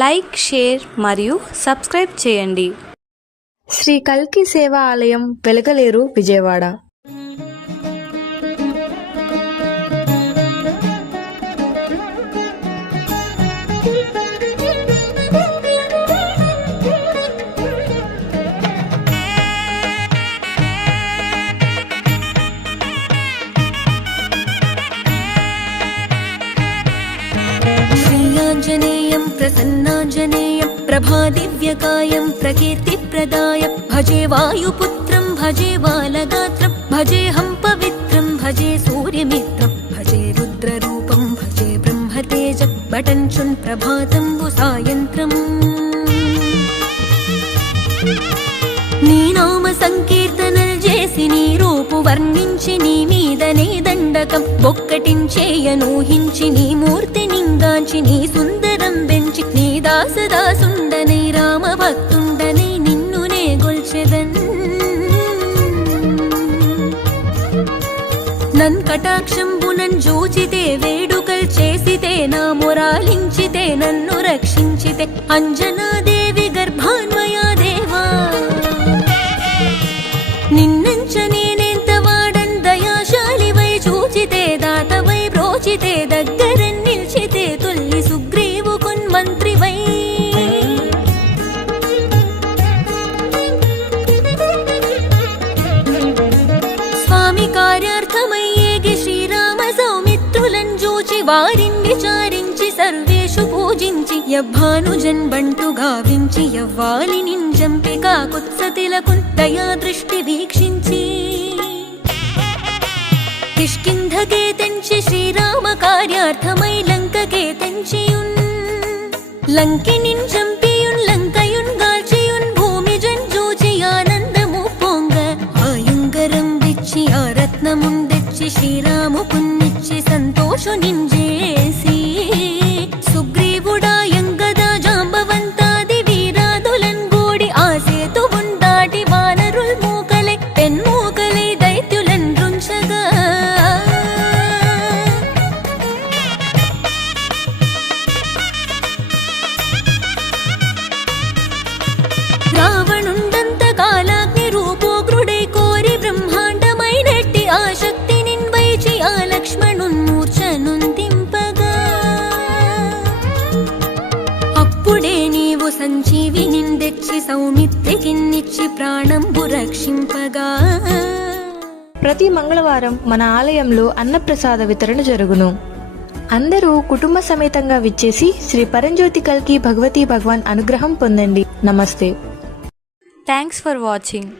Like, share మరియు subscribe చేయండి. శ్రీ కల్కి సేవా ఆలయం, వెలగలేరు, విజయవాడ. శ్రీయాంజనేయం ప్రసన్నాంజనేయం ప్రభాదివ్యకాయం ప్రకీర్తిప్రదాయం భజే వాయుపుత్రం భజే బాలగాత్రం భజేహం పవిత్రం భజే సూర్యమిత్రం భజే రుద్రరూపం భజే బ్రహ్మతేజం బటంచున్ ప్రభాతంబు సాయంత్రం. నీ నామ సంకీర్తనలు చేసి నీ రూపు వర్ణించి నీ మీదనే దండకం ఒక్కటించేయనూహించి నీ మూర్తి నింగాంచి నీ సుందరం పెంచి నీ దాసదాసుండనై రామభక్తుండనై నిన్నునే గొల్చెదన్. నన్ కటాక్షంబునన్ జూచితే వేడుకల్ చేసితే నా మొరాలించితే నన్ను రక్షించితే అంజనాదేవి గర్భాన్వయా దేవా నిన్నంచ నేనెంత వాడన్ దయాశాలివై చూచితే దాతవై బ్రోచితే దగ్గర నిల్చితే తొల్లి సుగ్రీవు కొన్మంత్రివై స్వామి కార్యార్థమయ్యేగి శ్రీరామ సౌమిత్రులను చూచి వారిని విచారించి సర్వేషు పూజించి యవ్వానుజన్ బంటు గావించి యవ్వాలి నింజంపి కాకుత్సతిలకు దయా దృష్టి వీక్షించి కిష్కింధకే తెంచి శ్రీరామ కార్యార్థమై లంకకే తెంచియున్ లంకినిన్ చంపియున్ లంకయున్ గాల్చియున్ భూమి జంజూచి ఆనందము పొంగ ఆయుంగరం విచ్చి ఆ రత్నముందెచ్చి శ్రీరాముకున్నిచ్చి సంతోషు నింజేసి సుగ్రీవుడాయంగదా జాంబవంతాది వీరాదులన్ గూడి ఆ సేతువున్ దాటి వానరుల్ మూకలై పెన్మూకలై దైత్యులన్ రుంచగా రావణుండంత కాలాగ్ని రూపోగ్రుడై కోరి బ్రహ్మాండమైనట్టి ఆ శక్తి నిన్వైచి ఆ లక్ష్మణున్ మూర్ఛనుందింపగా అప్పుడే నీవు సంజీవి నిందెచ్చి సౌమిత్రికిన్నిచ్చి ప్రాణంబు రక్షింపగా. ప్రతి మంగళవారం మన ఆలయంలో అన్నప్రసాద వితరణ జరుగును. అందరూ కుటుంబ సమేతంగా విచ్చేసి శ్రీ పరంజ్యోతి కల్కి భగవతీ భగవాన్ అనుగ్రహం పొందండి. నమస్తే. Thanks for watching.